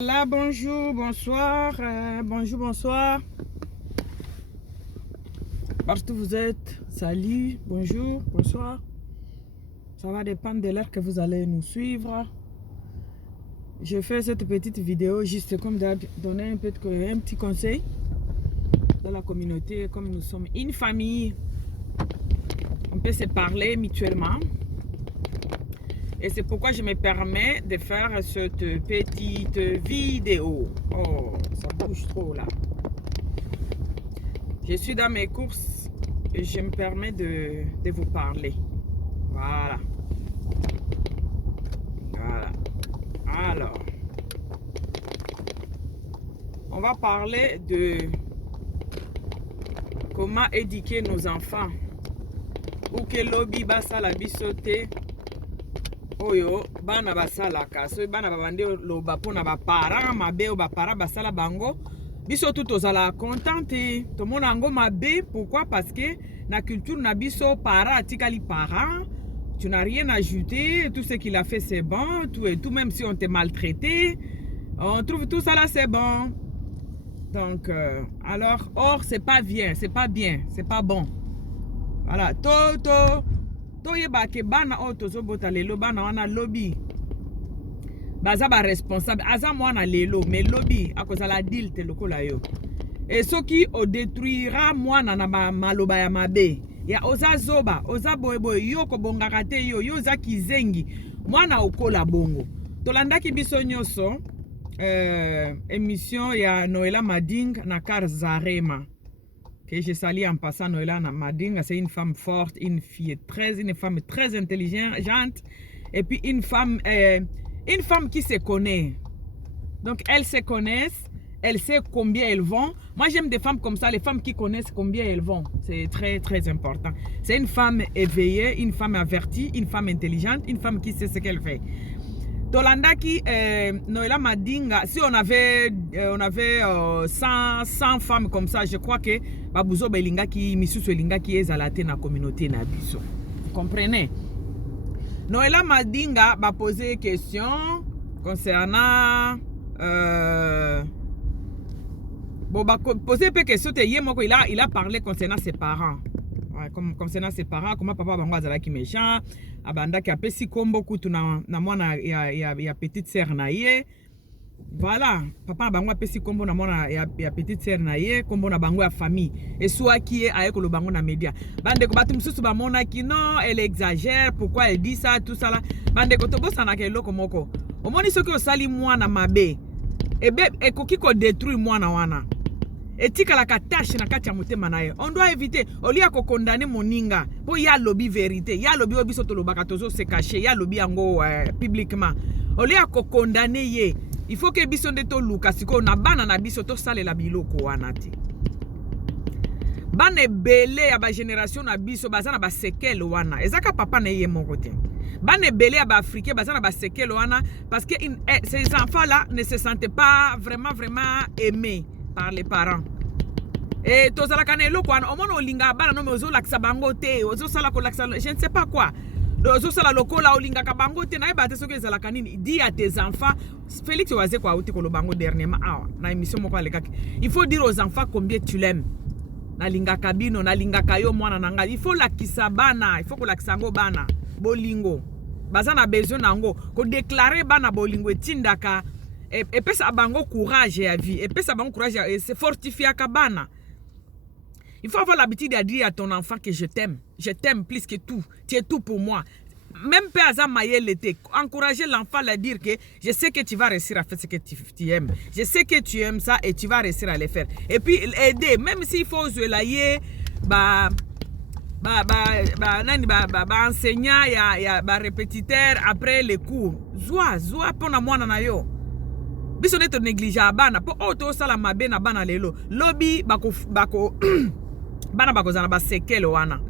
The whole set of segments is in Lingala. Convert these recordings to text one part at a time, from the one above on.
Là, bonjour, bonsoir, bonjour, bonsoir. Partout où vous êtes, salut, bonjour, bonsoir. Ça va dépendre de l'heure que vous allez nous suivre. Je fais cette petite vidéo juste comme donner un petit conseil dans la communauté. Comme nous sommes une famille, on peut se parler mutuellement. Et c'est pourquoi je me permets de faire cette petite vidéo. Oh, ça bouge trop là. Je suis dans mes courses et je me permets de vous parler. Voilà. Voilà. Alors, on va parler de comment éduquer nos enfants. Ou que lobby basa la bisote. Oyo bana basalaka so bana babande loba pona ba parents mabe o ba parents basala bango biso tout ozala contente to mona ngo mabe. Pourquoi? Parce que na culture na biso parents atikali parents, tu n'as rien ajouté, tout ce qu'il a fait c'est bon, tout et tout, même si on te maltraité on trouve tout ça là c'est bon. Donc alors or c'est pas bien, c'est pas bien, c'est pas bon. Voilà, toyeba ke bana o tozobota lelo bana wana lobby baza ba responsable aza mwana lelo mais lobby akozala adulte lokola yo et soki o détruira mwana na maloba ya mabe ya oza zoba oza boyeboye yo kobongaka te yo oza kizengi mwana okola bongo. Tolandaki biso nyonso émission ya Noela Mading na Kar Zarema que je salue en passant. Noela Madinga, c'est une femme forte, une femme très intelligente, et puis une femme qui se connaît. Donc elles se connaissent, elles savent combien elles vont. Moi j'aime des femmes comme ça, les femmes qui connaissent combien elles vont. C'est très très important. C'est une femme éveillée, une femme avertie, une femme intelligente, une femme qui sait ce qu'elle fait. Tolandaki, Noela Madinga, si on avait 100 femmes comme ça, je crois que Babuzo Belinga qui misusu Belinga qui est à la na communauté na biso. Vous comprenez? Noela Madinga va poser une question concernant poser une question. Il a parlé concernant ses parents. Ouais, concernant ses parents, comment papa bango azalaki méchant, abanda ki apesi kombo kutu na mwana ya petite sœur na ye. Voilà, papa bango apesi kombo na mwana ya petite sœur na ye, kombo na bango ya famille. Et soit qui est aye kolo bango na média. Bande ko batu msusu ba mona ki non, elle exagère, pourquoi elle dit ça, tout ça là. Bande ko to bosa na ke loko moko. Omoni soki osali mwana mabe. Ebe ekoki ko détruire mwana wana. Etika la katache na kati ya motema na ye. On doit éviter. Oli ya ko condamner moninga. Po ya lobby vérité. Ya lobby obiso to lobaka tozo se cacher. Ya lobby yango publiquement. Oli ya ko condamner ye. Il faut que biso nde to luka siko na bana na biso to sale la biloko wana te. Bana ebele ya ba génération na biso baza na ba sekele wana. Ezaka papa na ye moko te. Bana ebele ya ba africain baza na ba sekele wana parce que ces enfants là ne se sentaient pas vraiment aimés par les parents. Et tozala kanelo kwa omona olinga bana no mezo lakisa bango te ozo sala ko lakisa je ne sais pas quoi ozo sala lokola olinga ka bango te na ebate soki ezala kanini. Dis à tes enfants, Félix Oazé kwa uti ko lo bango dernièrement na émission moko alekaki, il faut dire aux enfants combien tu l'aimes. Na linga kabino na linga kayo mwana nanga, il faut lakisa bana, il faut ko lakisa ngo bana bolingo baza na besoin nango ko déclarer bana bolingo etindaka. Et puis ça bango courage à vie. Et puis ça bango courage et c'est fortifier à kabana. Il faut avoir l'habitude de dire à ton enfant que je t'aime. Je t'aime plus que tout. Tu es tout pour moi. Même Père Azamaye l'été. Encourager l'enfant à dire que je sais que tu vas réussir à faire ce que tu aimes. Je sais que tu aimes ça et tu vas réussir à le faire. Et puis aider. Même s'il faut jouer là, enseignant, répétiteur après les cours. Zoa pour na mwana na yo. Biso neto négligea bana po oto sala mabe na bana lelo lobby bako bana bako zana ba sekele wana.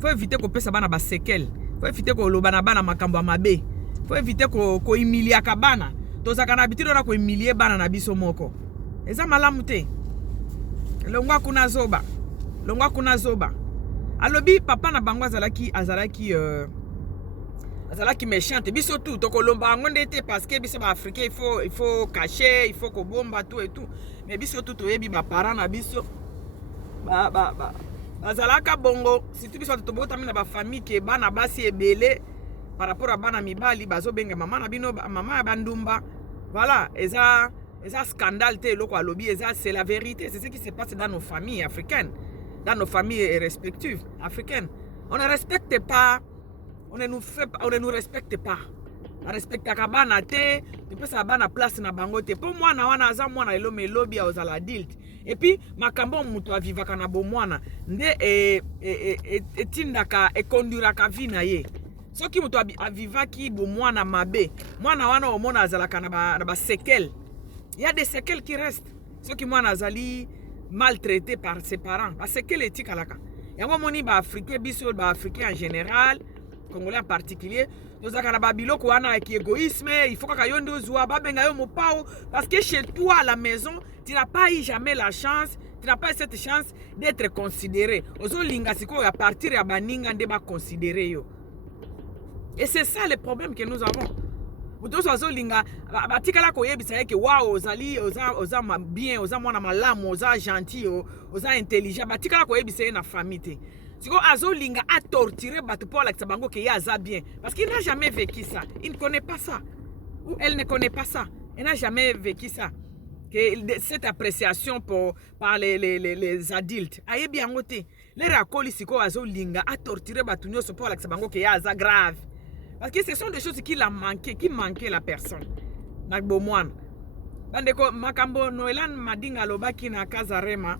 Faut éviter ko pesa bana ba sekele. Faut éviter ko loba na bana makambo mabe. Faut éviter ko humilier ka bana. Tozaka na habitude na ko humilier bana na biso moko. Eza malamu te. Longwa kuna zoba. Alobi papa na bango azalaki azala qui méchante biso tout to kolomba ngonde te parce que biso ba africain il faut cacher, il faut ko bomba tout et tout mais biso tout to yebi ba parents na biso bazalaka bongo surtout biso to bota mina ba famille ke bana basi ebele par rapport à bana mibali bazo benga mama na bino mama bandumba voilà eza scandale te loko alobi eza c'est la vérité, c'est ce qui se passe dans nos familles africaines, dans nos familles respectives africaines. On ne respecte pas, on ne nous respecte pas. On respecte bana te, depuis ça bana place na bango te. Pour moi na wana aza mwana elo melobi aux adultes. Et puis makambo mutu avivaka na bo mwana nde etindaka ekonduraka vie na ye. Soki mutu avivaki bo mwana mabe, mwana wana omona azalaka na ba séquelles. Il y a des séquelles qui restent. Ceux qui moi nazali maltraités par ses parents. Parce que les tikalaka. Il y a moni ba africain biso ba africain en général, congolais en particulier. Nous avons ba biloko wana avec égoïsme, il faut que yondo zwa ba benga yo mopao parce que chez toi à la maison, tu n'as pas eu jamais la chance, tu n'as pas eu cette chance d'être considéré. Ozo linga siko à partir ya baninga nde ba considérer yo. Et c'est ça le problème que nous avons. Mutoso azolinga batikala koyebisa yeke wow ozali oza bien oza mwana malamu oza gentil oza intelligent batikala koyebisa na famille te siko azolinga a torturer bato pour lakisa bango ke ya aza bien parce qu'il n'a jamais vécu ça, il ne connaît pas ça ou elle ne connaît pas ça, elle n'a jamais vécu ça que cette appréciation par les adultes ayebi yango te les rakoli siko azolinga a torturer bato nyonso pour lakisa bango ke ya aza grave. Parce que ce sont des choses qui manquaient la personne. Nakbomwan. Bandeko makambo Noelan madinga lobaki na Kazarema.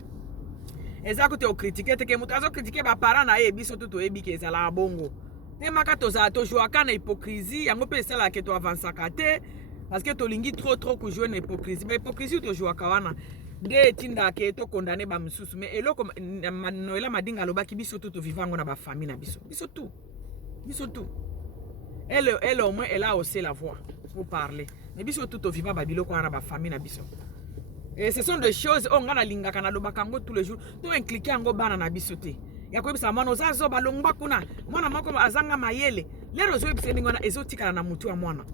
Ezako te critiquer te ke mutazo critiquer ba parents na ye biso tout ebi ke ezala bongo. Te makato za to jouaka na hypocrisie, yango pe sala ke to avansaka te parce que to lingi trop ko jouer na hypocrisie. Mais hypocrisie to jouaka wana. De tinda ke to condamner ba msusu mais eloko Noelan madinga lobaki biso tout vivango na ba famille na biso. Biso tout. Biso tout. Elle au moins elle a aussi la voix pour parler. Mais biso tout au vivant babilo ko na ba famille na biso. Et ce sont des choses on ngana linga kana lobakango tous les jours. To incliquer ngo bana na biso te. Ya ko bisa mwana ozazo balongba kuna. Mwana mako azanga mayele. Lero zo ebise ngona ezotika na mutu ya mwana.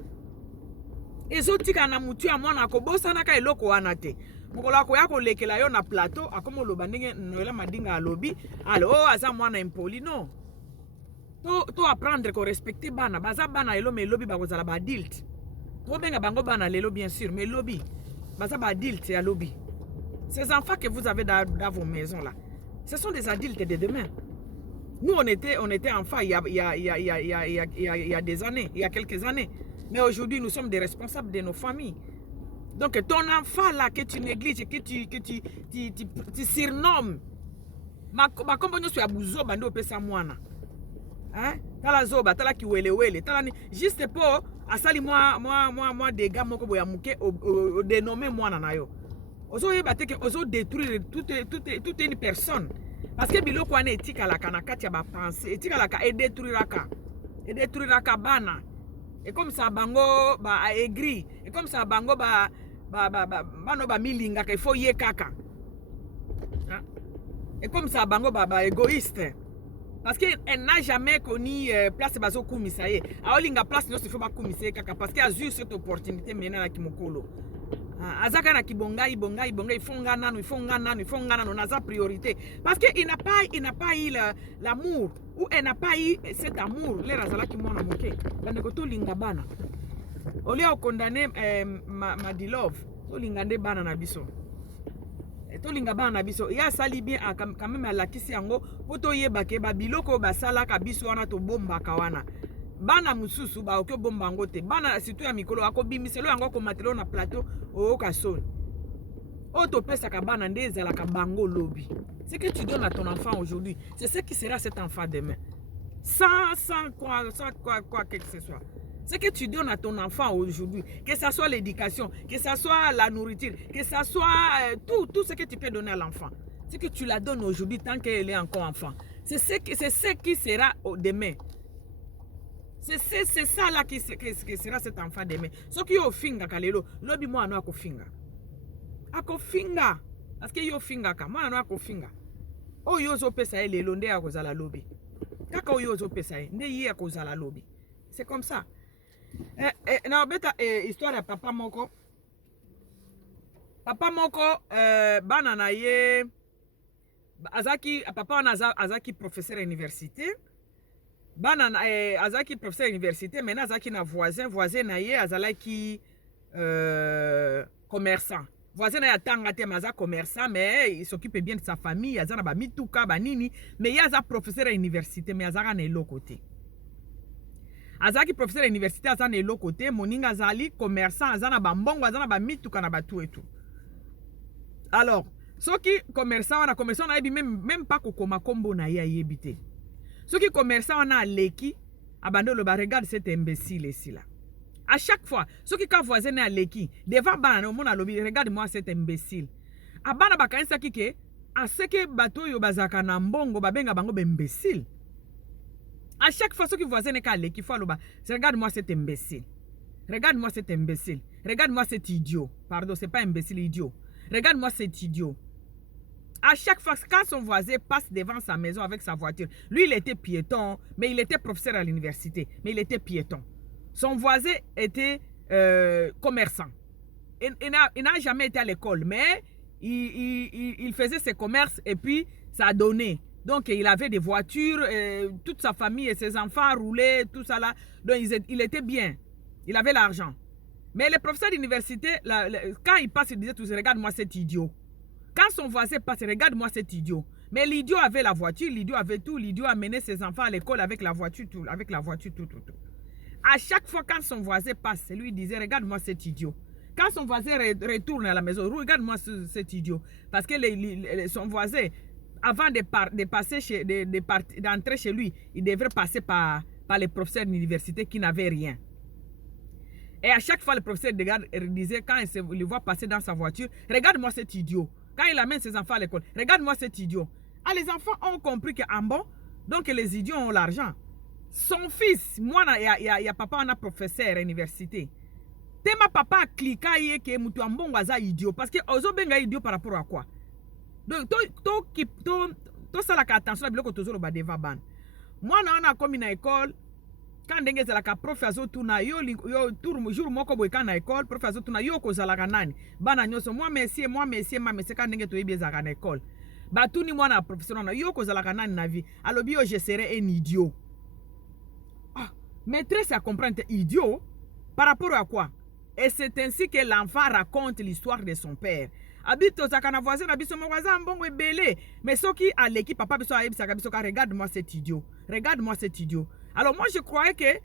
Ezotika na mutu ya mwana ko bosana ka eloko wana te. Mokolo ko yako lekela yo na plateau akomo loba ndenge Noela madinga alobi. Alors aza mwana impoli non. To apprendre ko respecter bana baza bana elo mais lobby bakozala ba adulte to benga bango bana lelo bien sûr mais lobby baza ba adulte ya lobby. Ces enfants que vous avez dans vos maisons là ce sont des adultes de demain. Nous on était enfants il y a des années, il y a quelques années, mais aujourd'hui nous sommes des responsables de nos familles. Donc ton enfant là que tu négliges, que tu surnommes ma compagnon sur abuzo bando pesa mwana. Hein? Tala zoba, tala ki wele, tala ni juste pour asali moi des gars moko boya muke o dénommer moi na yo. Ozo yeba te ke ozo détruire toute une personne parce que biloko wana etika la kana kati ya ba pensée, etika la ka et détruire ka bana. Et comme ça bango ba aigri, et comme ça bango ba milinga ka il faut ye kaka. Hein? Et comme ça bango ba égoïste. Parce qu'elle n'a jamais connu place bazo kumisaye. Aolinga place non se fait pas kumisaye kaka parce qu'elle a eu cette opportunité maintenant à Kimokolo. Azaka na kibonga ibonga ifonga nano naza priorité parce que il n'a pas eu l'amour ou elle n'a pas eu cet amour les razala ki mona moke. Bande ko to linga bana. Oli a condamné Madilove, to linga nde bana na biso. Tolinga bana biso ya sali bien quand même à la kisi yango poto yeba ke ba biloko basala ka biso wana to bomba kawana bana mususu ba okyo bomba ngo te bana surtout ya mikolo ako bimiselo yango ko matelo na plateau o ka soni o to pesa ka bana ndeza la ka bango lobi. Ce que tu donnes à ton enfant aujourd'hui c'est ce qui sera cet enfant demain sans quoi que ce soit. Ce que tu donnes à ton enfant aujourd'hui, que ce soit l'éducation, que ce soit la nourriture, que ce soit tout ce que tu peux donner à l'enfant, ce que tu la donnes aujourd'hui tant qu'elle est encore enfant, c'est ce qui sera demain. C'est ça là qui sera cet enfant demain. Ce qui est au finga kalelo, lobi moi no ako finga. Ako finga. Parce que yo finga ka, moi no ako finga. O yo zo pesa ele londe akozala lobi. Kaka o yo zo pesa nde yi akozala lobi. C'est comme ça. Non, beta histoire ya papa moko. Papa moko bana na ye azaki papa wana azaki professeur à université. Bana azaki professeur à université, maintenant azaki na voisin na ye azalaki commerçant. Voisin na tanga te maza commerçant, mais il s'occupe bien de sa famille, azana ba mituka ba nini, mais il a professeur à université, mais azaka na l'autre côté. Azaki professeur à l'université, azana na l'autre côté, moninga azali commerçant, azana ba mbongo, azana ba mituka na ba tout et tout. Alors, ceux qui commerçant na yebi même pas kokoma kombo na ye yebite. Ceux qui commerçant na leki, abando le ba regarde cet imbécile ici là. À chaque fois, ceux qui quand voisin na leki, devant bana no mona lobi, regarde-moi cet imbécile. Abana bakanisa kike, a ce que bato yo bazaka na mbongo babenga bango imbécile. À chaque fois ceux qui voisin na leki faut loba, regarde-moi cet imbécile. Regarde-moi cet imbécile. Regarde-moi cet idiot. Pardon, c'est pas imbécile, idiot. Regarde-moi cet idiot. À chaque fois, quand son voisin passe devant sa maison avec sa voiture, lui, il était piéton, mais il était professeur à l'université, mais il était piéton. Son voisin était commerçant. Il n'a jamais été à l'école, mais il faisait ses commerces et puis ça a donné. Donc, il avait des voitures, toute sa famille et ses enfants roulaient, tout ça là. Donc, il était bien. Il avait l'argent. Mais les professeurs d'université, quand il passe, il disait tous, regarde-moi cet idiot. Quand son voisin passe, regarde-moi cet idiot. Mais l'idiot avait la voiture, l'idiot avait tout, l'idiot a mené ses enfants à l'école avec la voiture, tout. À chaque fois, quand son voisin passe, lui disait, regarde-moi cet idiot. Quand son voisin retourne à la maison, regarde-moi cet idiot. Parce que son voisin, avant d'entrer chez lui, il devrait passer par les professeurs d'université qui n'avaient rien. Et à chaque fois, le professeur disait, quand il le voit passer dans sa voiture, regarde-moi cet idiot. Quand il amène ses enfants à l'école, regarde-moi cet idiot. Ah, les enfants ont compris qu'en bon, donc les idiots ont l'argent. Son fils, moi, il y a papa, on a professeur à l'université. Tema papa a cliqué que mutu ambon waza idiot. Parce que ozo benga idiot par rapport à quoi? Donc, to ça la attention à biloko tozolo ba deva ban. Moi, on a comme une école. Quand ndenge zalaka prof azotuna yo jour moko boy kana école prof azotuna yo ko zalaka nani bana nyoso moi merci ma merci quand ndenge to yebi zalaka na école batuni mwana professeur na yo ko zalaka nani na vie alobi yo je serai un idiot. Ah, maîtresse à comprendre idiot par rapport à quoi? Et c'est ainsi que l'enfant raconte l'histoire de son père. Habito zakana voisin na biso mwaza mbongo ebele mais soki à l'équipe papa biso a yebisa biso ka regarde-moi cet idiot. Regarde-moi cet idiot. Alors moi je croyais que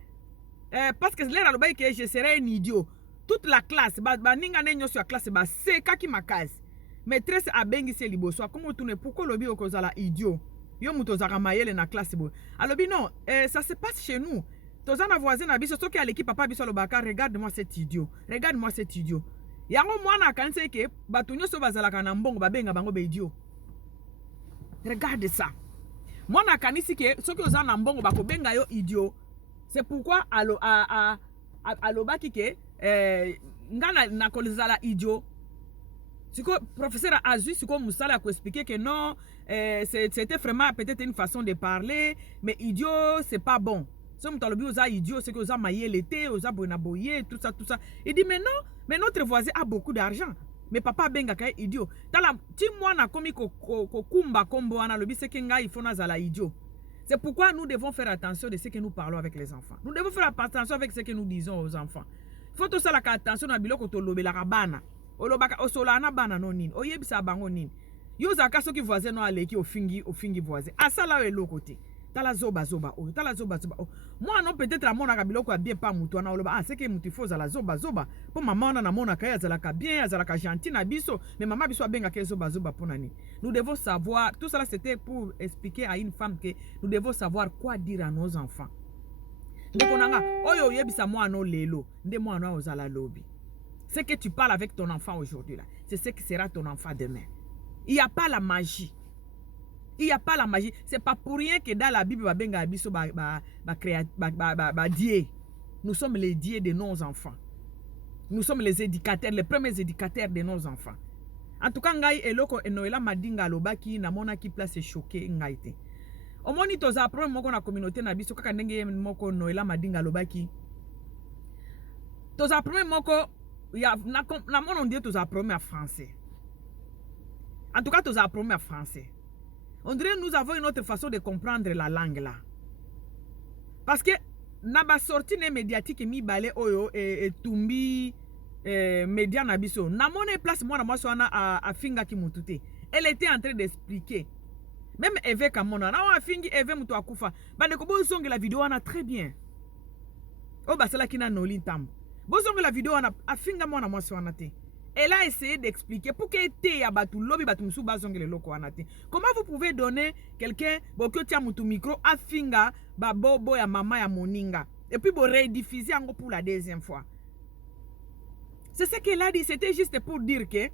parce que l'air à que je serais un idiot. Toute la classe, ninga nenyo sur la classe, c'est kaki makaz. Maîtresse a bengi se liboso. Comment tu ne pourquoi lobi okozala idiot? Yo mutozaka mayele na classe bo. Alors non, ça se passe chez nous. Tozana voisin na biso soki à l'équipe papa biso lobaka regarde-moi cet idiot. Regarde-moi cet idiot. Yango mwana kanse ke batunyo so bazalaka na mbongo babenga bango be idiot. Regarde ça. Moi, na kanisi ke soki oza na mbongo bako benga yo idiot. C'est pourquoi alobaki ke ngana na kolizala idiot. Siko professeur Azui siko musala ko expliquer que non, c'était vraiment peut-être une façon de parler, mais idiot c'est pas bon. Si on talobi oza idiot, c'est que oza maye l'été, oza bonaboye, tout ça. Il dit mais non, mais notre voisin a beaucoup d'argent. Mais papa benga kay idiot. Tala ti mwana komi ko kumba kombo ana lobi c'est que nga il faut nazala idiot. C'est pourquoi nous devons faire attention de ce que nous parlons avec les enfants. Nous devons faire attention avec ce que nous disons aux enfants. Il faut tout ça la attention na biloko to lobe la bana. Olobaka osolana bana no nini. Oyebisa bango nini. Yo zaka soki voisin no aleki ofingi voisin. Asala we lokote. Tala zoba o. Tala zoba o. Moi non peut-être à mon akabiloko a bien pas mutu na oloba. Ah c'est que mutu faut za zoba. Pour maman na mona kaya zalaka bien, zalaka gentil na biso, mais maman biso benga ke zoba pour nani. Nous devons savoir, tout cela c'était pour expliquer à une femme que nous devons savoir quoi dire à nos enfants. Ndekonanga, oyo yebisa moi no lelo, nde moi no ozala lobi. Ce que tu parles avec ton enfant aujourd'hui là, c'est ce qui sera ton enfant demain. Il n'y a pas la magie. Il n'y a pas la magie. C'est pas pour rien que dans la Bible, nous sommes les dieux de nos enfants. Nous sommes les éducateurs, les premiers éducateurs de nos enfants. En tout cas, ngai eloko enoela madinga lobaki na mona ki place choqué ngaite. omoni toza problème moko na communauté na biso kaka ndenge moko Noela Madinga lobaki toza problème moko ya na mon on dit toza problème à français. En tout cas toza problème à français. On dirait nous avons une autre façon de comprendre la langue là. Parce que na ba sorti ne médiatique mi balé oyo et tumbi média na biso. Na mon place moi na moi so na a finga ki mutute. Elle était en train d'expliquer. Même Eve Kamona, na wa fingi Eve mutu akufa. Bande ko bo songe la vidéo na très bien. O basala kina noli tam. Bo songe la vidéo na afinga mona moi so na te. Elle a essayé d'expliquer pour que te ya batu lobi batu musu ba songe le loko wana te. Comment vous pouvez donner quelqu'un bokyo tia mutu micro afinga ba bobo ya mama ya moninga et puis bo rediffuser encore pour la deuxième fois. C'est ce qu'elle a dit, c'était juste pour dire que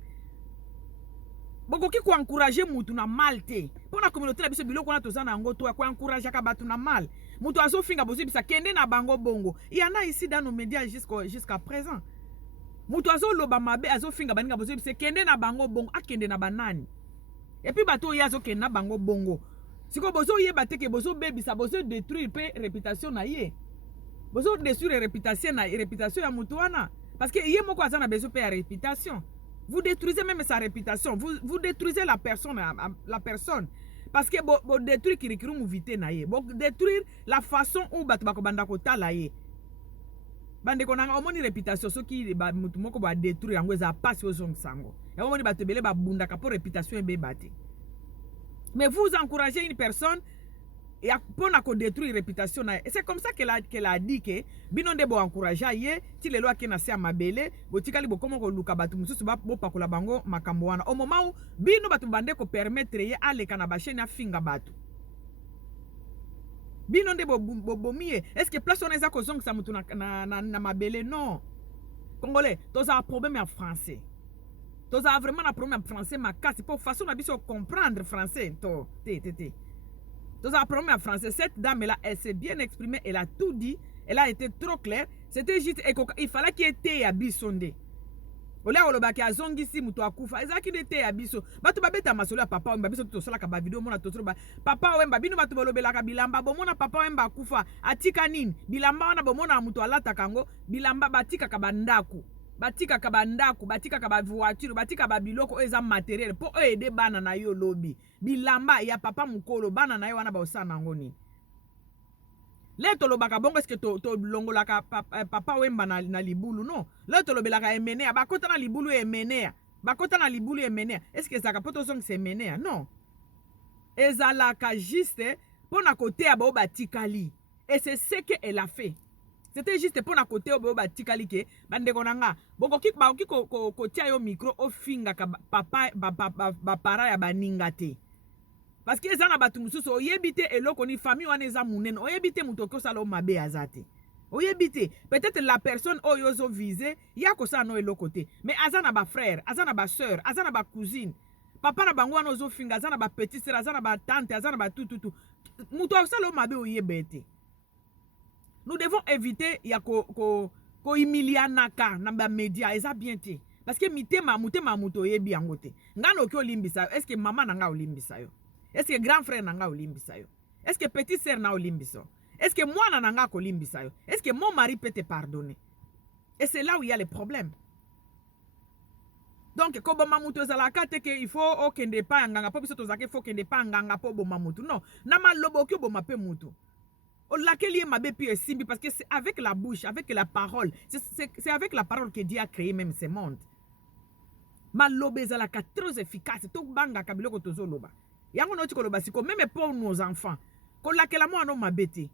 bokoki ko encourager mutu na mal te. Pour la communauté la biso biloko na tozana ngo to ko encourager ka batu na mal. Mutu azo finga bozo bisa kende na bango bongo. Il y en a ici dans nos médias jusqu'à présent. Mutu azo loba mabe azo finga baninga bozo bisa kende na bango bongo akende na banani. Et puis bato yazo kende na bango bongo. Siko bozo yeba te ke bozo bebisa bozo détruire pe réputation na ye. Bozo détruire réputation ya mutu wana parce que yé moko azana bezo pe ya réputation. Vous détruisez même sa réputation. Vous détruisez la personne. Parce que vous détruisez Kirikiru Mouvité naye. Vous détruire la façon où Batubako Bandako talaye. Bande konanga omoni réputation. Ce qui mutumoko va détruire. Ango za passe aux hommes sango. Ya omoni batebele ba bundaka pour réputation ebe bate. Mais vous encouragez une personne et pour détruire réputation. Et c'est comme ça qu'elle a dit que bino de bo encourager ye ti lelo akena se amabele botikali bokomo ko luka batu mususu ba pakola bango makambo wana au moment où bino batu bande ko permettre ye aleka na ba chaîne afinga batu bino de bomie. Est-ce que place on eza ko zong sa mutu na mabele? Non. Congolais toza problème en français, toza vraiment un problème en français makasi pour façon na biso comprendre français to te. Dans un problème en français, cette dame-là, elle s'est bien exprimée, elle a tout dit, elle a été trop claire. C'était juste, il fallait qu'il y ait à bisonde. Ola olobaki azongisi mutu akufa. Ezaki de te ya biso. Batu babeta masolo ya papa wemba biso tutosola ka ba video mona totoro ba. Papa wemba bino batu bolobela ka bilamba bomona papa wemba akufa. Atika nini? Bilamba wana bomona mutu alata kango, bilamba batika ka bandaku. Batika ka bandaku, batika ka ba voiture, batika ba biloko eza matériel pour aider bana na yo lobi. Bilamba ya papa mukolo bana na yo wana ba osana ngoni. Le tolobaka bongo est-ce que to longolaka papa wemba na libulu non. Le tolobelaka emenea bakota na libulu emenea. Bakota na libulu emenea. Est-ce que ça poto song c'est emenea? Non. Ezalaka juste pour na côté ya ba batikali. Et c'est ce qu'elle a fait. C'était juste pour na côté obo batikali ke bande konanga boko ki ko tia yo micro o finga ka papa ba para ya baninga te. Parce que ezana batu mususu oyebite eloko ni famille wana eza munene oyebite mutoko sala mabe azate. Oyebite peut-être la personne oyozo visé ya ko sa no eloko te. Mais azana ba frère, azana ba sœur, azana ba cousine. Papa na bango wana ozo finga azana ba petite sœur, azana ba tante, azana ba tout. Mutoko sala mabe oyebete. Nous devons éviter ya ko humilianaka na ba média eza bien te. Parce que mutema muto yebi yango te. Ngano ki olimbisa, est-ce que maman nanga olimbisa yo? Est-ce que grand frère nanga olimbisa yo? Est-ce que petite sœur na olimbisa? Est-ce que moi nanga ko olimbisa yo? Est-ce que mon mari peut te pardonner? Et c'est là où il y a le problème. Donc ko bo mamuto za la kate que il faut okende pa nganga po biso to zake faut kende pa nganga po bo mamuto. Non, na malobo ki bo mape mutu. Laquelle est ma bébé simbi parce que c'est avec la bouche, avec la parole. C'est avec la parole que Dieu a créé même ce monde. Malobe za la très efficace. Tout banga kabilo ko tozo loba. Yango no tikoloba siko même pour nos enfants. Ko laquelle mo ano mabete.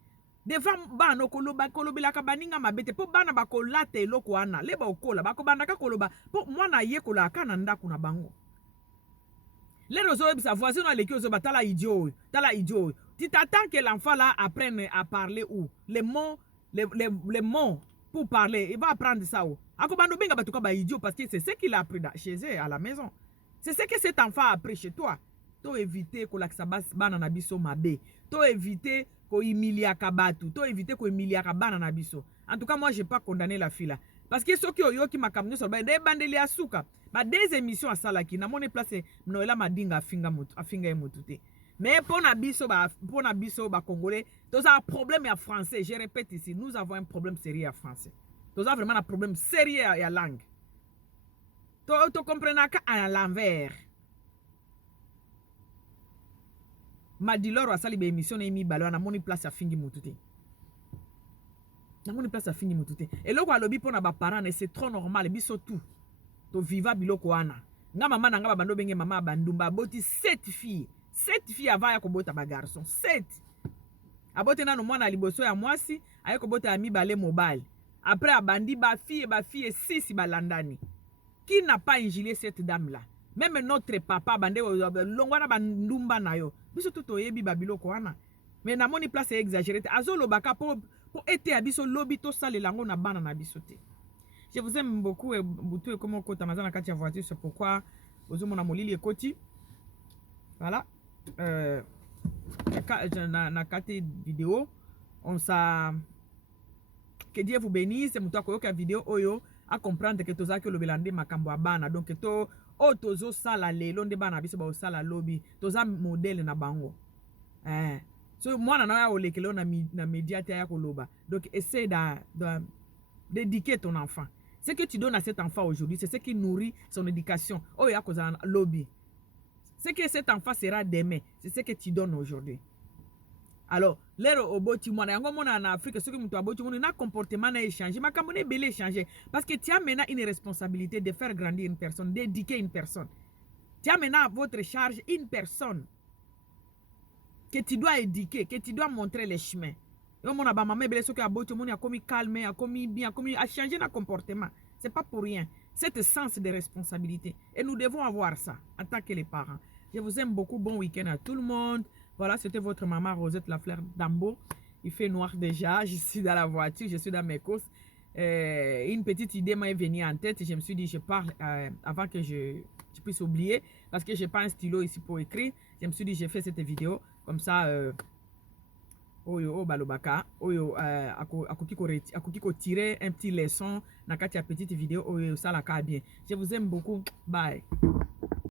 Devant bano koloba kolobela ka baninga mabete po bana ba ko late eloko ana. Leba okola ba ko banda ka koloba po mwana ye kola kana ndaku na bango. Les rosos sa voisine a l'équipe zo batala idiot. Tala idiot. Tu t'attends que l'enfant là apprenne à parler où? Les mots pour parler. Il va apprendre ça où? Akobando benga batuka ba idiot parce que c'est ce qu'il a appris chez eux à la maison. C'est ce que cet enfant a appris chez toi. To éviter ko laksa bana na biso mabe. To éviter ko humilia kabatu. To éviter ko humilia bana na biso. En tout cas, moi j'ai pas condamné la fille là. Parce que ceux qui ont qui m'a camné sur le des bandeli à souka. Ba des émissions à salaki na mon place Noela Madinga afinga mutute. Mais pour Nabiso, Congolais, tous un problème à français. Je répète ici, nous avons un problème sérieux à français. Tous avons vraiment un problème sérieux à la langue. Tu comprends à l'envers. Madiloro a sali be émission emi balo na moni place à fingi mutute. Na moni place à fingi mutute. Et loko alobi pona ba parents c'est trop normal biso tout. To viva biloko wana. Nga mama na nga bando benge mama bandumba boti 7 filles. 7 filles avant ya kobota ba garçon. 7. Abote na no mwana liboso ya mwasi, aye kobota ya mibale mobile. Après abandi ba fille 6 balandani. Qui n'a pas injilé cette dame là? Même notre papa bande longwana bandumba na yo. Biso tout oyebi babiloko wana. Mais na moni place exagéré. Azolo baka pour été abiso lobby to sale lango na bana na biso te. Je vous aime beaucoup et Boutou et comment kota mazana kati ya voiture, c'est pourquoi ozo mona molili ekoti. Voilà. Na kati vidéo on sa que Dieu vous bénisse muto akoyoka vidéo oyo à comprendre que tozaki lobelande makambo abana donc to o tozo sala lelo nde bana biso ba sala lobby toza modèle na bango so moi na ya olekelo na médiateur ya koloba donc essaie d'éduquer ton enfant. Ce que tu donnes à cet enfant aujourd'hui, c'est ce qui nourrit son éducation. Oh, il y a un lobby. Ce que cet enfant sera demain, c'est ce que tu donnes aujourd'hui. Alors, l'heure au boti moi en Afrique, ce que tu as boti mon comportement n'a échangé, ma camone belé échangé parce que tu as maintenant une responsabilité de faire grandir une personne, d'éduquer une personne. Tu as maintenant à votre charge une personne que tu dois éduquer, que tu dois montrer les chemins. Yo mon abama mebele ce que a boti mon a commis calme, a commis bien, a commis a changé notre comportement. C'est pas pour rien. Cet sens de responsabilité et nous devons avoir ça en tant que les parents. Je vous aime beaucoup. Bon week-end à tout le monde. Voilà, c'était votre maman Rosette Lafleur d'Ambo. Il fait noir déjà. Je suis dans la voiture, je suis dans mes courses. Une petite idée m'est venue en tête. Je me suis dit, je parle avant que je puisse oublier. Parce que je n'ai pas un stylo ici pour écrire. Je me suis dit, j'ai fait cette vidéo. Comme ça, Oyo balobaka. Oyo akoki ko tirer un petit leçon. Dans cette petite vidéo. Oyo ça la bien. Je vous aime beaucoup. Bye.